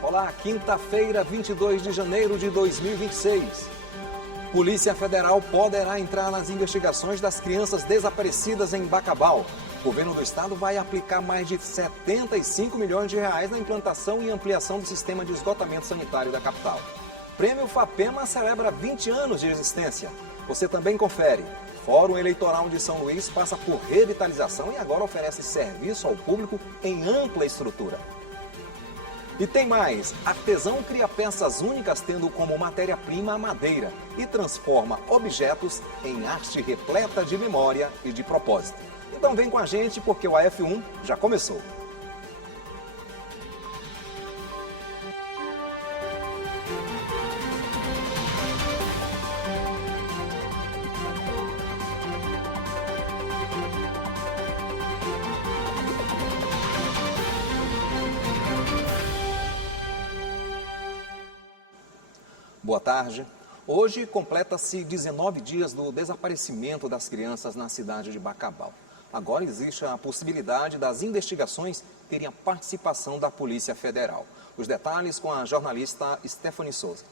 Olá, quinta-feira, 22 de janeiro de 2026. Polícia Federal poderá entrar nas investigações das crianças desaparecidas em Bacabal. O governo do estado vai aplicar mais de 75 milhões de reais na implantação e ampliação do sistema de esgotamento sanitário da capital. Prêmio FAPEMA celebra 20 anos de existência. Você também confere. Fórum Eleitoral de São Luís passa por revitalização e agora oferece serviço ao público em ampla estrutura. E tem mais, artesão cria peças únicas tendo como matéria-prima a madeira e transforma objetos em arte repleta de memória e de propósito. Então vem com a gente porque o AF1 já começou. Boa tarde. Hoje completa-se 19 dias do desaparecimento das crianças na cidade de Bacabal. Agora existe a possibilidade das investigações terem a participação da Polícia Federal. Os detalhes com a jornalista Stephanie Souza.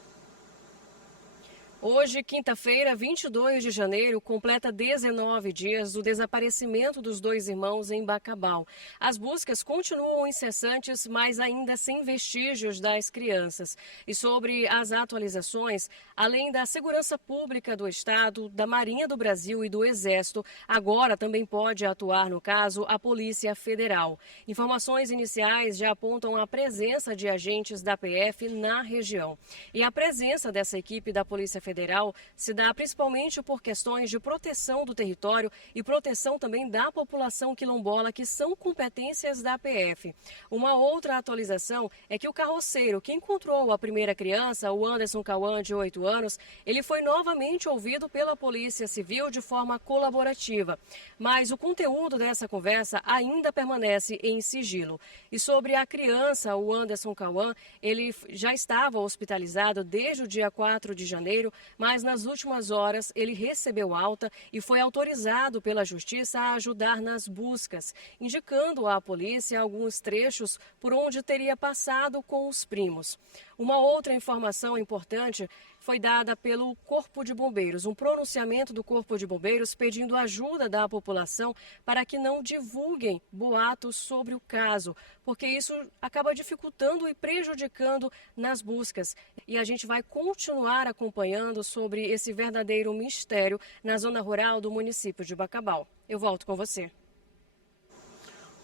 Hoje, quinta-feira, 22 de janeiro, completa 19 dias do desaparecimento dos dois irmãos em Bacabal. As buscas continuam incessantes, mas ainda sem vestígios das crianças. E sobre as atualizações, além da Segurança Pública do Estado, da Marinha do Brasil e do Exército, agora também pode atuar no caso a Polícia Federal. Informações iniciais já apontam a presença de agentes da PF na região. E a presença dessa equipe da Polícia Federal se dá principalmente por questões de proteção do território e proteção também da população quilombola, que são competências da PF. Uma outra atualização é que o carroceiro que encontrou a primeira criança, o Anderson Cauã, de 8 anos, ele foi novamente ouvido pela Polícia Civil de forma colaborativa. Mas o conteúdo dessa conversa ainda permanece em sigilo. E sobre a criança, o Anderson Cauã, ele já estava hospitalizado desde o dia 4 de janeiro, mas nas últimas horas ele recebeu alta e foi autorizado pela Justiça a ajudar nas buscas, indicando à polícia alguns trechos por onde teria passado com os primos. Uma outra informação importante foi dada pelo Corpo de Bombeiros, um pronunciamento do Corpo de Bombeiros pedindo ajuda da população para que não divulguem boatos sobre o caso, porque isso acaba dificultando e prejudicando nas buscas. E a gente vai continuar acompanhando sobre esse verdadeiro mistério na zona rural do município de Bacabal. Eu volto com você.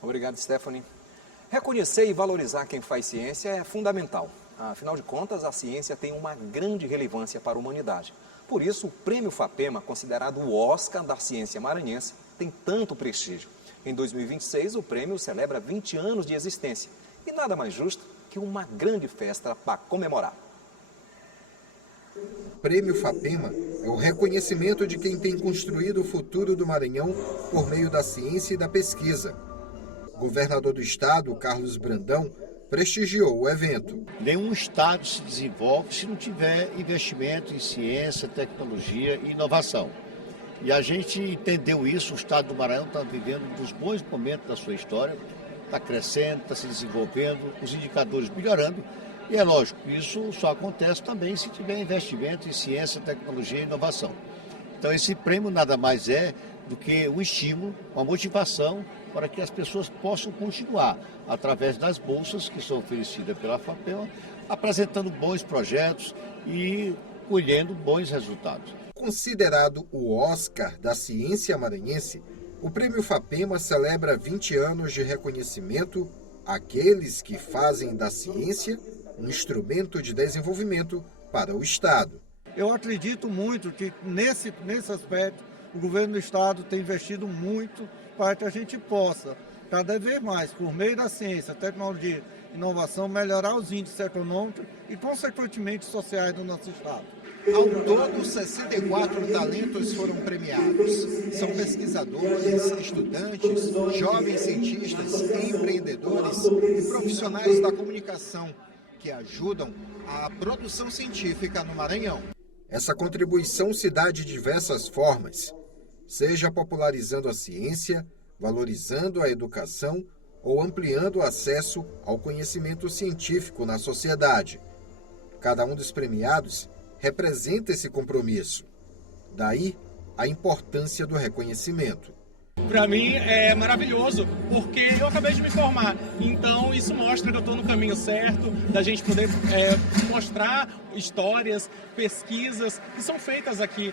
Obrigado, Stephanie. Reconhecer e valorizar quem faz ciência é fundamental. Afinal de contas, a ciência tem uma grande relevância para a humanidade. Por isso, o Prêmio FAPEMA, considerado o Oscar da ciência maranhense, tem tanto prestígio. Em 2026, o prêmio celebra 20 anos de existência. E nada mais justo que uma grande festa para comemorar. O Prêmio FAPEMA é o reconhecimento de quem tem construído o futuro do Maranhão por meio da ciência e da pesquisa. O governador do estado, Carlos Brandão, prestigiou o evento. Nenhum estado se desenvolve se não tiver investimento em ciência, tecnologia e inovação. E a gente entendeu isso, o estado do Maranhão está vivendo um dos bons momentos da sua história, está crescendo, está se desenvolvendo, os indicadores melhorando. E é lógico, isso só acontece também se tiver investimento em ciência, tecnologia e inovação. Então esse prêmio nada mais é do que um estímulo, uma motivação para que as pessoas possam continuar, através das bolsas que são oferecidas pela FAPEMA, apresentando bons projetos e colhendo bons resultados. Considerado o Oscar da ciência maranhense, o Prêmio FAPEMA celebra 20 anos de reconhecimento àqueles que fazem da ciência um instrumento de desenvolvimento para o Estado. Eu acredito muito que nesse aspecto o governo do Estado tem investido muito para que a gente possa, cada vez mais, por meio da ciência, tecnologia e inovação, melhorar os índices econômicos e, consequentemente, sociais do nosso Estado. Ao todo, 64 talentos foram premiados. São pesquisadores, estudantes, jovens cientistas, empreendedores e profissionais da comunicação que ajudam a produção científica no Maranhão. Essa contribuição se dá de diversas formas, seja popularizando a ciência, valorizando a educação ou ampliando o acesso ao conhecimento científico na sociedade. Cada um dos premiados representa esse compromisso. Daí, a importância do reconhecimento. Para mim é maravilhoso, porque eu acabei de me formar, então isso mostra que eu estou no caminho certo, da gente poder mostrar histórias, pesquisas que são feitas aqui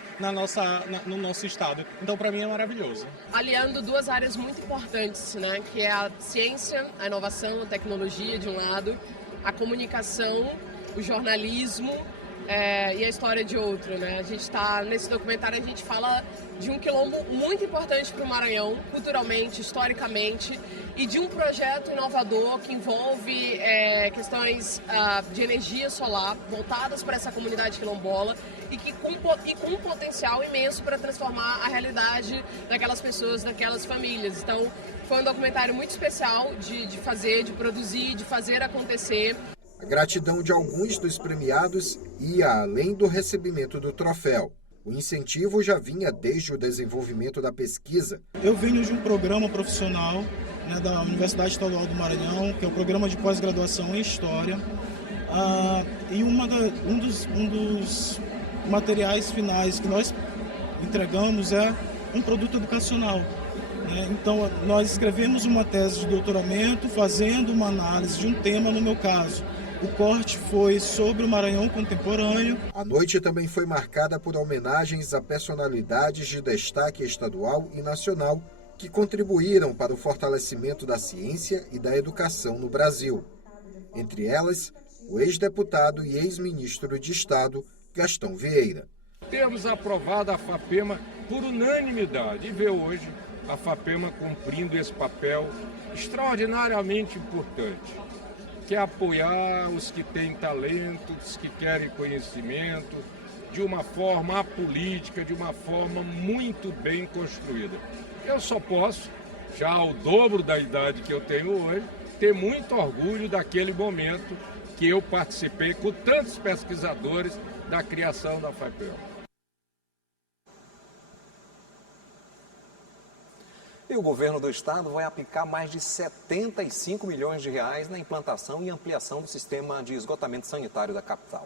no nosso estado. Então para mim é maravilhoso. Aliando duas áreas muito importantes, né, que é a ciência, a inovação, a tecnologia de um lado, a comunicação, o jornalismo e a história de outro, né? A gente está nesse documentário, a gente fala de um quilombo muito importante para o Maranhão, culturalmente, historicamente, e de um projeto inovador que envolve questões de energia solar voltadas para essa comunidade quilombola e com um potencial imenso para transformar a realidade daquelas pessoas, daquelas famílias. Então, foi um documentário muito especial de fazer, de produzir, de fazer acontecer. A gratidão de alguns dos premiados ia além do recebimento do troféu. O incentivo já vinha desde o desenvolvimento da pesquisa. Eu venho de um programa profissional, né, da Universidade Estadual do Maranhão, que é o programa de pós-graduação em História. E um dos materiais finais que nós entregamos é um produto educacional. Né? Então, nós escrevemos uma tese de doutoramento fazendo uma análise de um tema, no meu caso. O corte foi sobre o Maranhão contemporâneo. A noite também foi marcada por homenagens a personalidades de destaque estadual e nacional que contribuíram para o fortalecimento da ciência e da educação no Brasil. Entre elas, o ex-deputado e ex-ministro de Estado, Gastão Vieira. Temos aprovado a FAPEMA por unanimidade e ver hoje a FAPEMA cumprindo esse papel extraordinariamente importante, que é apoiar os que têm talento, os que querem conhecimento, de uma forma apolítica, de uma forma muito bem construída. Eu só posso, já ao dobro da idade que eu tenho hoje, ter muito orgulho daquele momento que eu participei com tantos pesquisadores da criação da FAPEMA. E o governo do estado vai aplicar mais de 75 milhões de reais na implantação e ampliação do sistema de esgotamento sanitário da capital.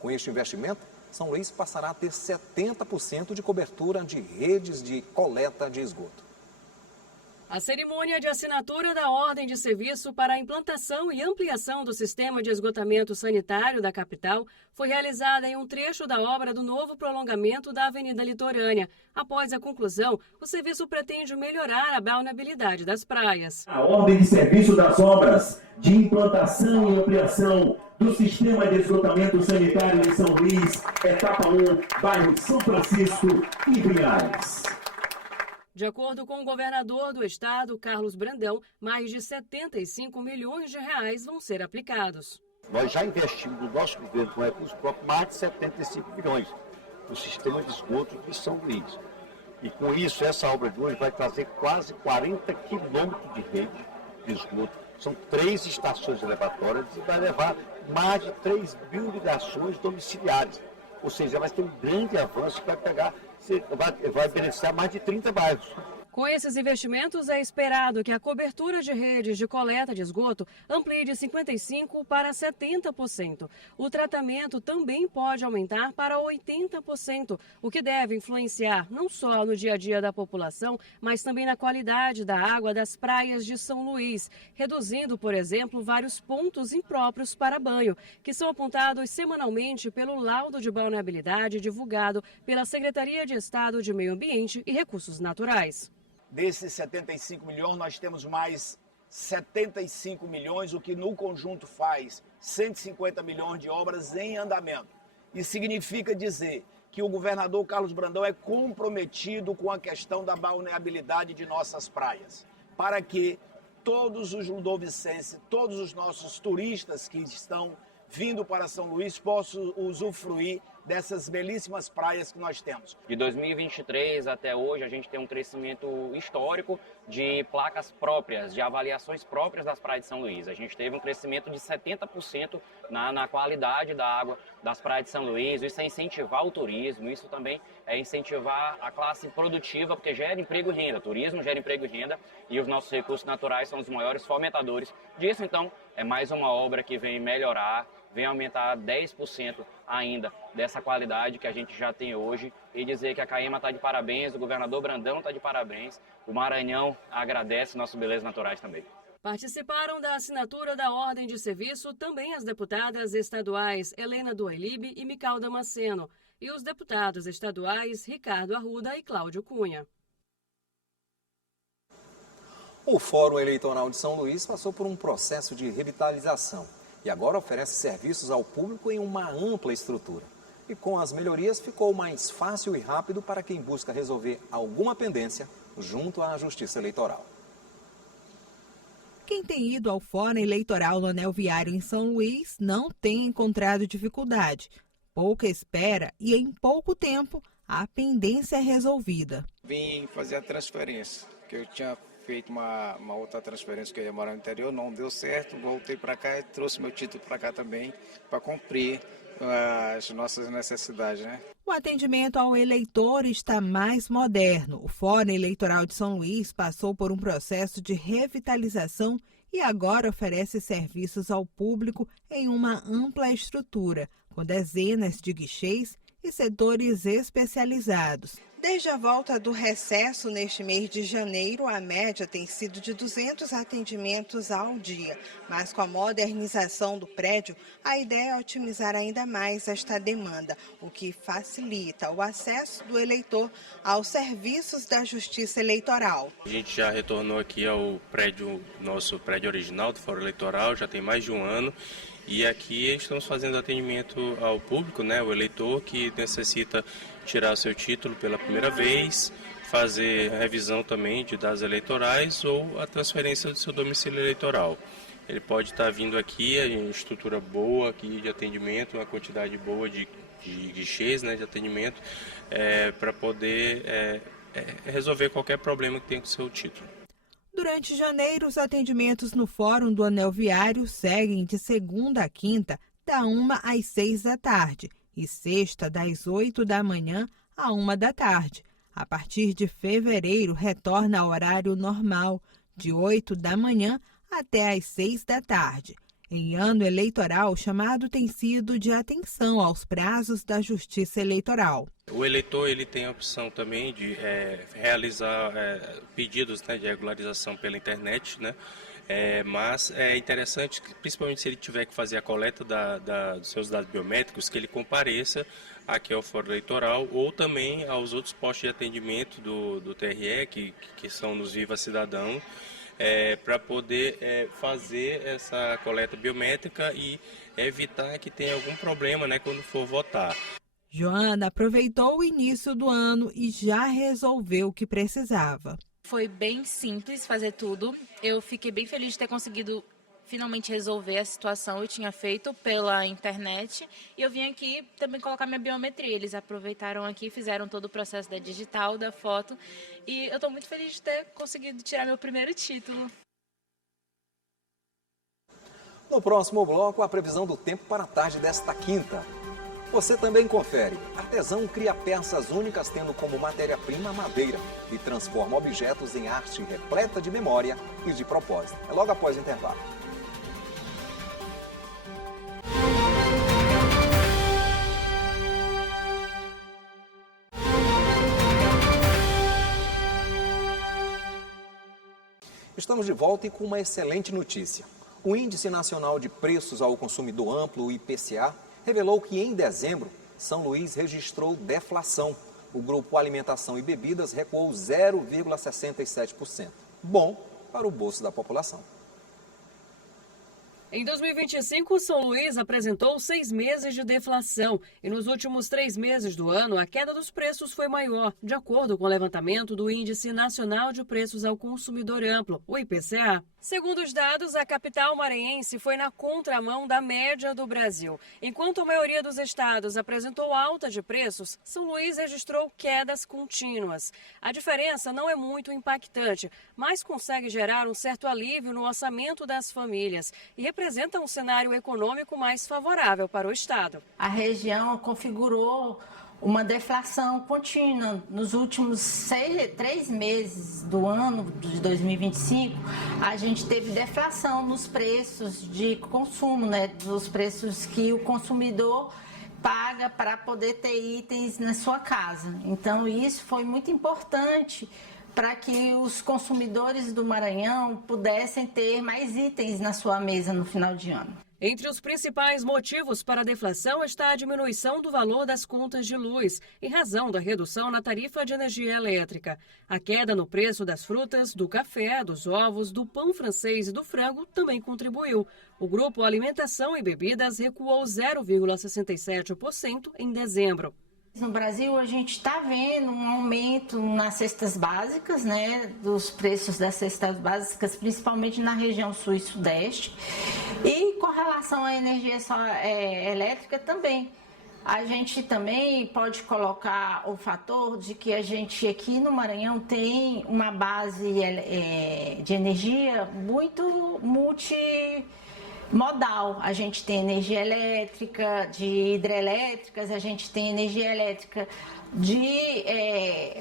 Com este investimento, São Luís passará a ter 70% de cobertura de redes de coleta de esgoto. A cerimônia de assinatura da ordem de serviço para a implantação e ampliação do sistema de esgotamento sanitário da capital foi realizada em um trecho da obra do novo prolongamento da Avenida Litorânea. Após a conclusão, o serviço pretende melhorar a balneabilidade das praias. A ordem de serviço das obras de implantação e ampliação do sistema de esgotamento sanitário em São Luís, etapa 1, bairro São Francisco e Vinhares. De acordo com o governador do estado, Carlos Brandão, mais de 75 milhões de reais vão ser aplicados. Nós já investimos no nosso governo com recursos próprios mais de 75 milhões no sistema de esgoto de São Luís. E com isso, essa obra de hoje vai trazer quase 40 quilômetros de rede de esgoto. São 3 estações elevatórias e vai levar mais de 3 mil ligações domiciliares. Ou seja, vai ter um grande avanço que vai beneficiar mais de 30 bairros. Com esses investimentos, é esperado que a cobertura de redes de coleta de esgoto amplie de 55% para 70%. O tratamento também pode aumentar para 80%, o que deve influenciar não só no dia a dia da população, mas também na qualidade da água das praias de São Luís, reduzindo, por exemplo, vários pontos impróprios para banho, que são apontados semanalmente pelo laudo de balneabilidade divulgado pela Secretaria de Estado de Meio Ambiente e Recursos Naturais. Desses 75 milhões, nós temos mais 75 milhões, o que no conjunto faz 150 milhões de obras em andamento. Isso significa dizer que o governador Carlos Brandão é comprometido com a questão da balneabilidade de nossas praias, para que todos os ludovicenses, todos os nossos turistas que estão vindo para São Luís possam usufruir dessas belíssimas praias que nós temos. De 2023 até hoje, a gente tem um crescimento histórico de placas próprias, de avaliações próprias das praias de São Luís. A gente teve um crescimento de 70% na qualidade da água das praias de São Luís. Isso é incentivar o turismo, isso também é incentivar a classe produtiva, porque gera emprego e renda. Turismo gera emprego e renda e os nossos recursos naturais são os maiores fomentadores disso. Então, é mais uma obra que vem melhorar, vem aumentar 10% ainda dessa qualidade que a gente já tem hoje e dizer que a Caema está de parabéns, o governador Brandão está de parabéns, o Maranhão agradece nossos belezas naturais também. Participaram da assinatura da ordem de serviço também as deputadas estaduais Helena Duailib e Mical Damasceno e os deputados estaduais Ricardo Arruda e Cláudio Cunha. O Fórum Eleitoral de São Luís passou por um processo de revitalização e agora oferece serviços ao público em uma ampla estrutura. E com as melhorias ficou mais fácil e rápido para quem busca resolver alguma pendência junto à Justiça Eleitoral. Quem tem ido ao Fórum Eleitoral no Anel Viário em São Luís não tem encontrado dificuldade. Pouca espera e em pouco tempo a pendência é resolvida. Vim fazer a transferência, que eu tinha feito uma outra transferência que eu ia morar no interior, não deu certo, voltei para cá e trouxe meu título para cá também para cumprir as nossas necessidades, né? O atendimento ao eleitor está mais moderno. O Fórum Eleitoral de São Luís passou por um processo de revitalização e agora oferece serviços ao público em uma ampla estrutura, com dezenas de guichês e setores especializados. Desde a volta do recesso neste mês de janeiro, a média tem sido de 200 atendimentos ao dia. Mas com a modernização do prédio, a ideia é otimizar ainda mais esta demanda, o que facilita o acesso do eleitor aos serviços da Justiça Eleitoral. A gente já retornou aqui ao nosso prédio original do Fórum Eleitoral, já tem mais de um ano. E aqui estamos fazendo atendimento ao público, né, o eleitor que necessita tirar seu título pela primeira vez, fazer revisão também de dados eleitorais ou a transferência do seu domicílio eleitoral. Ele pode estar vindo aqui, a estrutura boa aqui de atendimento, uma quantidade boa de guichês, né, de atendimento, para poder resolver qualquer problema que tenha com o seu título. Durante janeiro, os atendimentos no Fórum do Anel Viário seguem de segunda a quinta, da 1 às 6 da tarde, e sexta, das 8 da manhã à 1 da tarde. A partir de fevereiro, retorna ao horário normal, de 8 da manhã até às 6 da tarde. Em ano eleitoral, o chamado tem sido de atenção aos prazos da Justiça Eleitoral. O eleitor ele tem a opção também de realizar pedidos, né, de regularização pela internet, né? Mas é interessante, principalmente se ele tiver que fazer a coleta dos seus dados biométricos, que ele compareça aqui ao Fórum Eleitoral ou também aos outros postos de atendimento do TRE, que são nos Viva Cidadão, para poder fazer essa coleta biométrica e evitar que tenha algum problema, né, quando for votar. Joana aproveitou o início do ano e já resolveu o que precisava. Foi bem simples fazer tudo. Eu fiquei bem feliz de ter conseguido finalmente resolver a situação. Eu tinha feito pela internet e eu vim aqui também colocar minha biometria. Eles aproveitaram aqui, fizeram todo o processo da digital, da foto. E eu estou muito feliz de ter conseguido tirar meu primeiro título. No próximo bloco, a previsão do tempo para a tarde desta quinta. Você também confere. Artesão cria peças únicas tendo como matéria-prima a madeira e transforma objetos em arte repleta de memória e de propósito. É logo após o intervalo. Estamos de volta e com uma excelente notícia. O Índice Nacional de Preços ao Consumidor Amplo, o IPCA, revelou que em dezembro, São Luís registrou deflação. O grupo Alimentação e Bebidas recuou 0,67%. Bom para o bolso da população. Em 2025, São Luís apresentou 6 meses de deflação e nos últimos 3 meses do ano, a queda dos preços foi maior, de acordo com o levantamento do Índice Nacional de Preços ao Consumidor Amplo, o IPCA. Segundo os dados, a capital maranhense foi na contramão da média do Brasil. Enquanto a maioria dos estados apresentou alta de preços, São Luís registrou quedas contínuas. A diferença não é muito impactante, mas consegue gerar um certo alívio no orçamento das famílias e representa um cenário econômico mais favorável para o estado. A região configurou uma deflação contínua. Nos últimos 3 meses do ano de 2025, a gente teve deflação nos preços de consumo, né, dos preços que o consumidor paga para poder ter itens na sua casa. Então, isso foi muito importante para que os consumidores do Maranhão pudessem ter mais itens na sua mesa no final de ano. Entre os principais motivos para a deflação está a diminuição do valor das contas de luz, em razão da redução na tarifa de energia elétrica. A queda no preço das frutas, do café, dos ovos, do pão francês e do frango também contribuiu. O grupo Alimentação e Bebidas recuou 0,67% em dezembro. No Brasil, a gente está vendo um aumento nas cestas básicas, né, dos preços das cestas básicas, principalmente na região sul e sudeste. E com relação à energia elétrica também. A gente também pode colocar o fator de que a gente aqui no Maranhão tem uma base de energia muito multimodal. A gente tem energia elétrica, de hidrelétricas, a gente tem energia elétrica de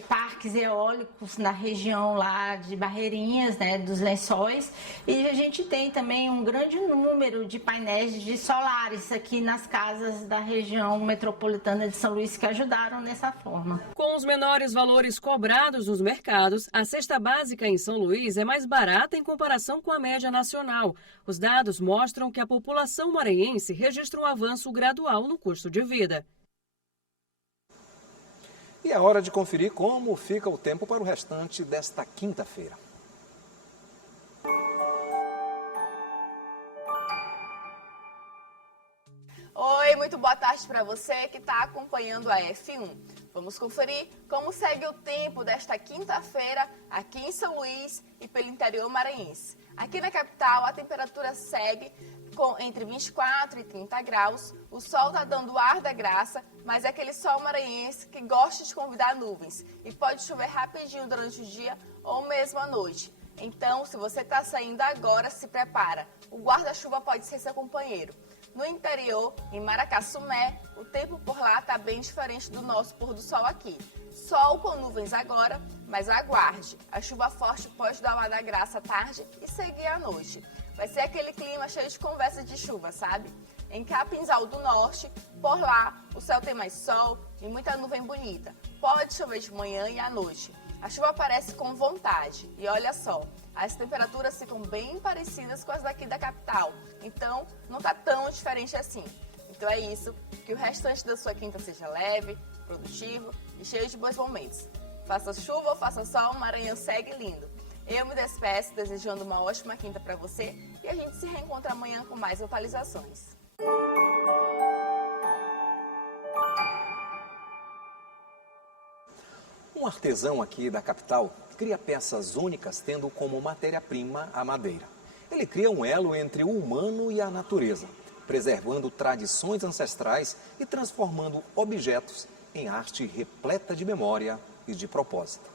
parques eólicos na região lá de Barreirinhas, né, dos Lençóis, e a gente tem também um grande número de painéis de solares aqui nas casas da região metropolitana de São Luís que ajudaram nessa forma. Com os menores valores cobrados nos mercados, a cesta básica em São Luís é mais barata em comparação com a média nacional. Os dados mostram que a população maranhense registra um avanço gradual no custo de vida. E é hora de conferir como fica o tempo para o restante desta quinta-feira. Oi, muito boa tarde para você que está acompanhando a F1. Vamos conferir como segue o tempo desta quinta-feira aqui em São Luís e pelo interior maranhense. Aqui na capital a temperatura segue entre 24 e 30 graus, o sol está dando ar da graça, mas é aquele sol maranhense que gosta de convidar nuvens e pode chover rapidinho durante o dia ou mesmo à noite. Então, se você está saindo agora, se prepara, o guarda-chuva pode ser seu companheiro. No interior, em Maracassumé, o tempo por lá está bem diferente do nosso pôr do sol aqui. Sol com nuvens agora, mas aguarde, a chuva forte pode dar o ar da graça à tarde e seguir à noite. Vai ser aquele clima cheio de conversa de chuva, sabe? Em Capinzal do Norte, por lá, o céu tem mais sol e muita nuvem bonita. Pode chover de manhã e à noite. A chuva aparece com vontade e olha só, as temperaturas ficam bem parecidas com as daqui da capital. Então, não tá tão diferente assim. Então é isso, que o restante da sua quinta seja leve, produtivo e cheio de bons momentos. Faça chuva ou faça sol, o Maranhão segue lindo. Eu me despeço desejando uma ótima quinta para você e a gente se reencontra amanhã com mais atualizações. Um artesão aqui da capital cria peças únicas tendo como matéria-prima a madeira. Ele cria um elo entre o humano e a natureza, preservando tradições ancestrais e transformando objetos em arte repleta de memória e de propósito.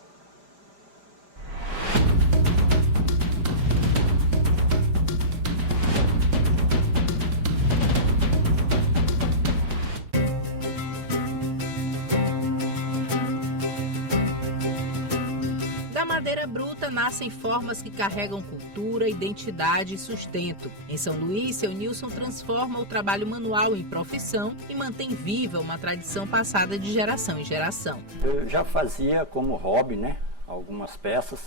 Da madeira bruta nascem formas que carregam cultura, identidade e sustento. Em São Luís, seu Nilson transforma o trabalho manual em profissão e mantém viva uma tradição passada de geração em geração. Eu já fazia como hobby, né, algumas peças,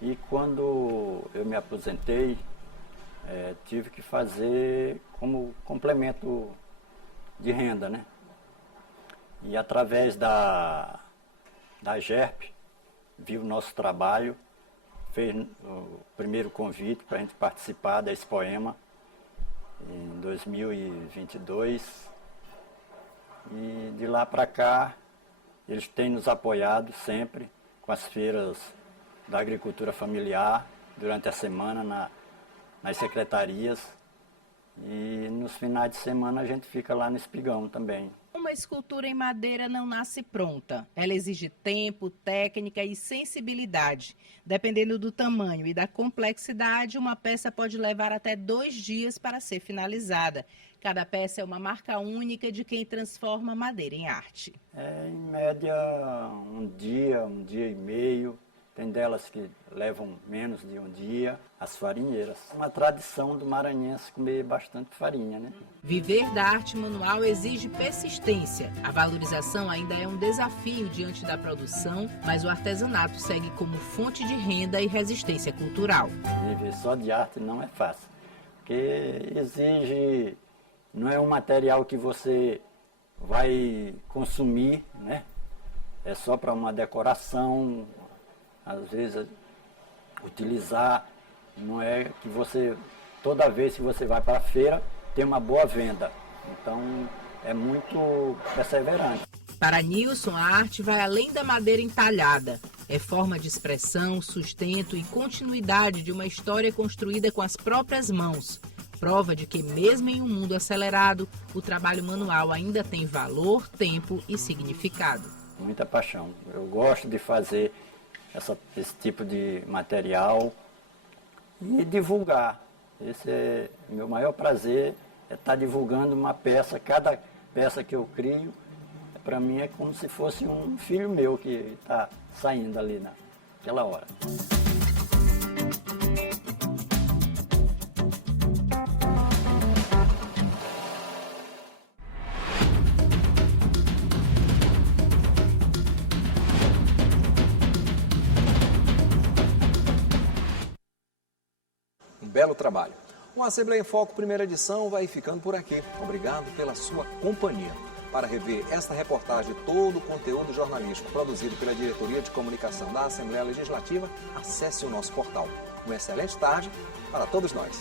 e quando eu me aposentei, tive que fazer como complemento de renda, né? E através da GERP, viu o nosso trabalho, fez o primeiro convite para a gente participar da Expoema em 2022. E de lá para cá, eles têm nos apoiado sempre com as feiras da agricultura familiar, durante a semana nas secretarias. E nos finais de semana a gente fica lá no Espigão também. Uma escultura em madeira não nasce pronta. Ela exige tempo, técnica e sensibilidade. Dependendo do tamanho e da complexidade, uma peça pode levar até 2 dias para ser finalizada. Cada peça é uma marca única de quem transforma madeira em arte. Em média, um dia e meio. Tem delas que levam menos de um dia, as farinheiras. É uma tradição do maranhense comer bastante farinha, né? Viver da arte manual exige persistência. A valorização ainda é um desafio diante da produção, mas o artesanato segue como fonte de renda e resistência cultural. Viver só de arte não é fácil, porque exige, não é um material que você vai consumir, né? É só para uma decoração. Às vezes, utilizar, não é que você, toda vez que você vai para a feira, tem uma boa venda. Então, é muito perseverante. Para Nilson, a arte vai além da madeira entalhada. É forma de expressão, sustento e continuidade de uma história construída com as próprias mãos. Prova de que, mesmo em um mundo acelerado, o trabalho manual ainda tem valor, tempo e significado. Muita paixão. Eu gosto de fazer esse tipo de material e divulgar. Esse é o meu maior prazer, é estar divulgando uma peça. Cada peça que eu crio, para mim é como se fosse um filho meu que está saindo ali naquela hora. Belo trabalho. O Assembleia em Foco, primeira edição, vai ficando por aqui. Obrigado pela sua companhia. Para rever esta reportagem e todo o conteúdo jornalístico produzido pela Diretoria de Comunicação da Assembleia Legislativa, acesse o nosso portal. Uma excelente tarde para todos nós.